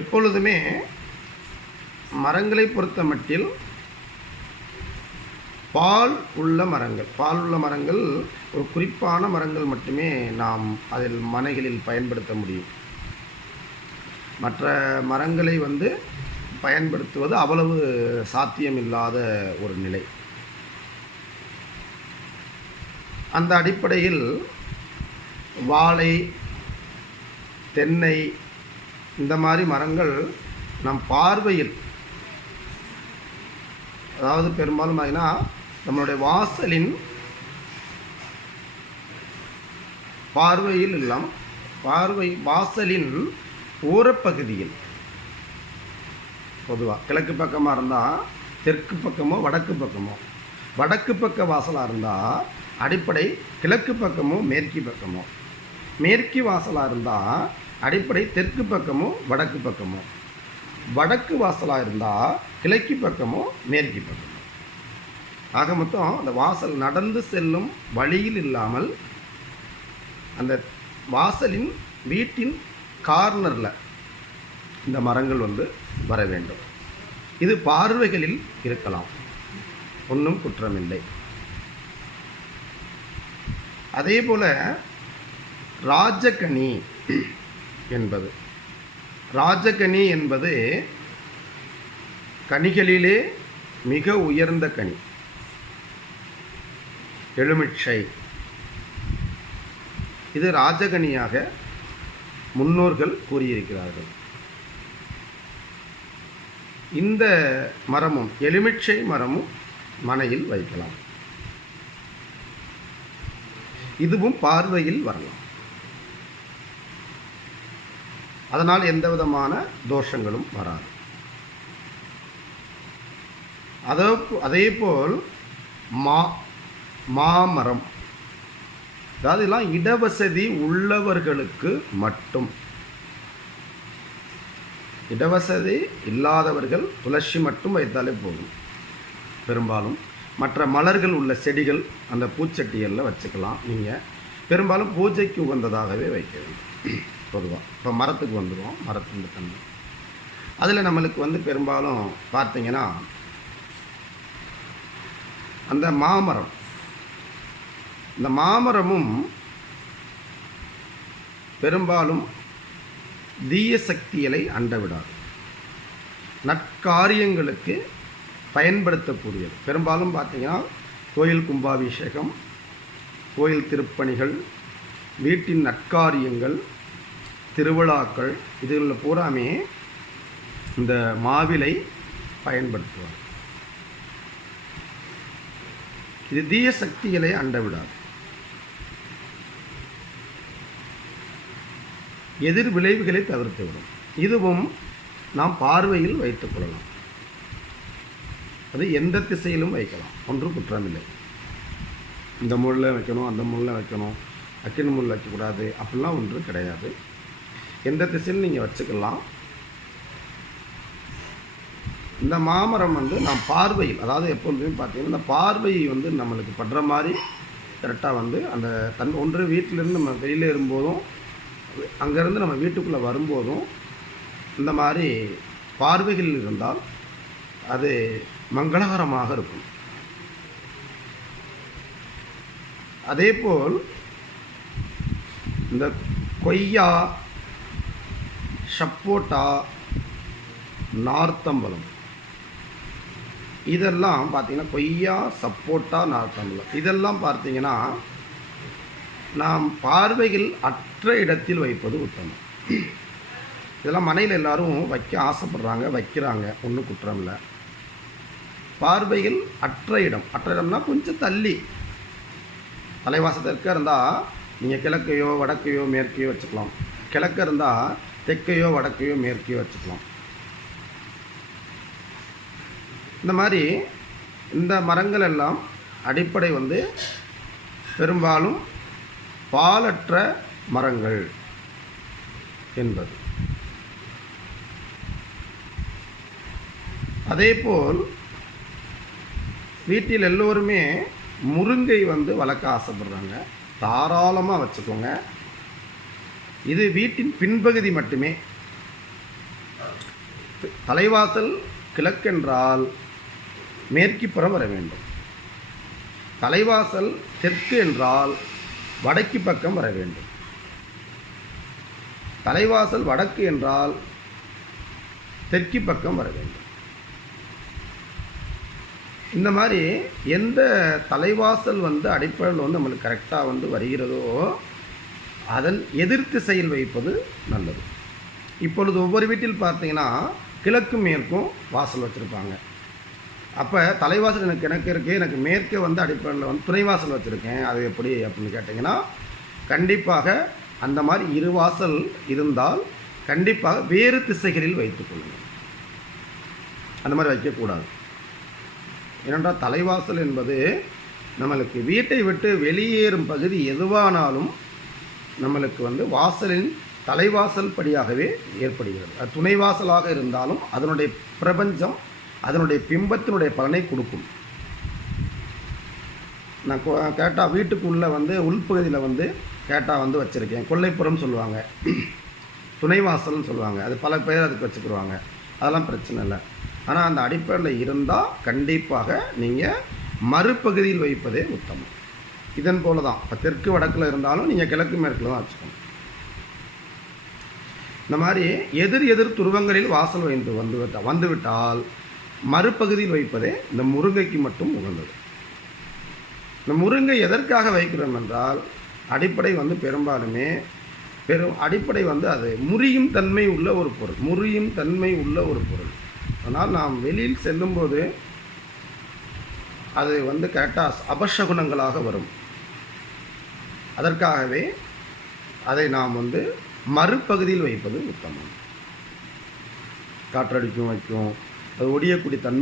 எப்பொழுதுமே மரங்களை பொறுத்த மட்டில் பால் உள்ள மரங்கள் ஒரு குறிப்பான மரங்கள் மட்டுமே நாம் அதில் மனைகளில் பயன்படுத்த முடியும். மற்ற மரங்களை பயன்படுத்துவது அவ்வளவு சாத்தியமில்லாத ஒரு நிலை. அந்த அடிப்படையில் வாழை, தென்னை இந்த மாதிரி மரங்கள் நம் பார்வையில், அதாவது பெரும்பாலும் பார்த்தீங்கன்னா நம்மளுடைய வாசலின் பார்வையில் இல்லாமல் வாசலின் ஓரப்பகுதியில், பொதுவாக கிழக்கு பக்கமாக இருந்தால் தெற்கு பக்கமோ வடக்கு பக்க வாசலாக இருந்தால் அடிப்படை கிழக்கு பக்கமோ மேற்கு வாசலாக இருந்தால் அடிப்படை தெற்கு பக்கமோ வடக்கு வாசலாக இருந்தால் கிழக்கு பக்கமோ மேற்கு பக்கமோ. ஆக மொத்தம் அந்த வாசல் நடந்து செல்லும் வழியில் இல்லாமல் அந்த வாசலின் வீட்டின் கார்னரில் இந்த மரங்கள் வர வேண்டும். இது பார்வைகளில் இருக்கலாம், ஒன்றும் குற்றமில்லை. அதே போல ராஜகனி என்பது கனிகளிலே மிக உயர்ந்த கனி. எலுமிச்சை இது ராஜகனியாக முன்னோர்கள் கூறியிருக்கிறார்கள். இந்த மரமும் எலுமிச்சை மரமும் மனையில் வைக்கலாம். இதுவும் பார்வையில் வரலாம். அதனால் எந்த விதமான தோஷங்களும் வராது. அதேபோல் மாமரம், அதாவது எல்லாம் இடவசதி உள்ளவர்களுக்கு மட்டும். இடவசதி இல்லாதவர்கள் துளசி மட்டும் வைத்தாலே போதும். பெரும்பாலும் மற்ற மலர்கள் உள்ள செடிகள் அந்த பூச்சட்டிகளில் வச்சுக்கலாம். நீங்கள் பெரும்பாலும் பூஜைக்கு உகந்ததாகவே வைக்க வேண்டும். பொதுவாக இப்போ மரத்துக்கு வந்துடுவோம். மரத்தின் தன்மை அதில் நம்மளுக்கு பெரும்பாலும் பார்த்தீங்கன்னா அந்த மாமரம், இந்த மாமரமும் பெரும்பாலும் தீய சக்திகளை அண்டவிடாது. நற்காரியங்களுக்கு பயன்படுத்தக்கூடியது. பெரும்பாலும் பார்த்தீங்கன்னா கோயில் கும்பாபிஷேகம், கோயில் திருப்பணிகள், வீட்டின் நற்காரியங்கள், திருவிழாக்கள் இதில் பூராமே இந்த மாவிலை பயன்படுத்துவார். இது தீய சக்திகளை அண்டவிடாது. எதிர் விளைவுகளை தவிர்த்துவிடும். இதுவும் நாம் பார்வையில் வைத்துக் கொள்ளலாம். அது எந்த திசையிலும் வைக்கலாம், ஒன்றும் குற்றமில்லை. இந்த முள்ளில் வைக்கணும், அந்த முள்ளில் வைக்கணும், அக்கினி முள் வைக்கக்கூடாது அப்படிலாம் ஒன்றும் கிடையாது. எந்த திசையில் நீங்கள் வச்சுக்கலாம். இந்த மாமரம் நாம் பார்வையில், அதாவது எப்பொழுதுமே பார்த்தீங்கன்னா இந்த பார்வையை நம்மளுக்கு படுற மாதிரி கரெக்டாக அந்த ஒன்று வீட்டிலேருந்து நம்ம வெளியில் இருக்கும்போதும் அங்கேருந்து நம்ம வீட்டுக்குள்ளே வரும்போதும் இந்த மாதிரி பார்வைகள் இருந்தால் அது மங்களகரமாக இருக்கும். அதேபோல் இந்த கொய்யா, சப்போட்டா, நார்த்தம்பழம் இதெல்லாம் பார்த்தீங்கன்னா, கொய்யா, சப்போட்டா, நார்த்தம்பழம் இதெல்லாம் பார்த்தீங்கன்னா நாம் பார்வையில் அற்ற இடத்தில் வைப்பது உத்தமம். இதெல்லாம் மனையில் எல்லாரும் வைக்க ஆசைப்படுறாங்க, வைக்கிறாங்க, ஒன்றும் குற்றம் இல்லை. பார்வையில் அற்ற இடம்னா கொஞ்சம் தள்ளி தலைவாசத்திற்கு இருந்தால் நீங்கள் கிழக்கையோ வடக்கையோ மேற்கையோ வச்சுக்கலாம். கிழக்கு இருந்தால் தெற்கையோ வடக்கையோ மேற்கையோ வச்சுக்கலாம். இந்த மாதிரி இந்த மரங்கள் எல்லாம் அடிப்படை பெரும்பாலும் பாலற்ற மரங்கள் என்பது. அதேபோல் வீட்டில் எல்லோருமே முருங்கை வளர்க்க ஆசைப்படுறாங்க. தாராளமாக வச்சுக்கோங்க. இது வீட்டின் பின்பகுதி மட்டுமே. தலைவாசல் கிழக்கென்றால் மேற்குப்புறம் வர வேண்டும். தலைவாசல் தெற்கு என்றால் வடக்கு பக்கம் வர வேண்டும். தலைவாசல் வடக்கு என்றால் தெற்கு பக்கம் வர வேண்டும். இந்த மாதிரி எந்த தலைவாசல் அடிப்படையில் நம்மளுக்கு கரெக்டாக வருகிறதோ அதன் எதிர் திசையில் வைப்பது நல்லது. இப்பொழுது ஒவ்வொரு வீட்டில் பார்த்தீங்கன்னா கிழக்கும் மேற்கும் வாசல் வச்சுருப்பாங்க. அப்போ தலைவாசல் எனக்கு இருக்குது, எனக்கு மேற்கே அடிப்படையில் துணைவாசல் வச்சுருக்கேன், அது எப்படி அப்படின்னு கேட்டிங்கன்னா கண்டிப்பாக அந்த மாதிரி இரு வாசல் இருந்தால் கண்டிப்பாக வேறு திசைகளில் வைத்துக்கொள்ளுங்கள். அந்த மாதிரி வைக்கக்கூடாது. ஏனென்றால் தலைவாசல் என்பது நம்மளுக்கு வீட்டை விட்டு வெளியேறும் பகுதி எதுவானாலும் நம்மளுக்கு வாசலின் தலைவாசல் படியாகவே ஏற்படுகிறது. அது துணைவாசலாக இருந்தாலும் அதனுடைய பிரபஞ்சம் அதனுடைய பிம்பத்தினுடைய பலனை கொடுக்கும். நான் கேட்டால் வீட்டுக்குள்ளே உள்பகுதியில் கேட்டால் வச்சுருக்கேன், கொல்லைப்புறம் சொல்லுவாங்க, துணைவாசல்னு சொல்லுவாங்க, அது பல பேர் அதுக்கு வச்சுக்கிடுவாங்க, அதெல்லாம் பிரச்சனை இல்லை. ஆனால் அந்த அடிப்படையில் இருந்தால் கண்டிப்பாக நீங்கள் மறுபகுதியில் வைப்பதே உத்தமம். இதன் போல தான் இப்போ தெற்கு வடக்கில் இருந்தாலும் நீங்கள் கிழக்கு மேற்கில் தான் வச்சுக்கணும். இந்த மாதிரி எதிர் துருவங்களில் வாசல் வந்துவிட்டால் மறுபகுதியில் வைப்பதே இந்த முருங்கைக்கு மட்டும் உகந்தது. இந்த முருங்கை எதற்காக வைக்கிறோம் என்றால் அடிப்படை பெரும்பாலுமே அடிப்படை அது முறியும் தன்மை உள்ள ஒரு பொருள், முறியும் தன்மை உள்ள ஒரு பொருள். அதனால் நாம் வெளியில் செல்லும்போது அது கரெக்டாக அபசகுணங்களாக வரும். அதற்காகவே அதை நாம் மறுபகுதியில் வைப்பது உத்தமம். காற்றடிக்கும் வைக்கும், அது ஒடியக்கூடிய தன்மை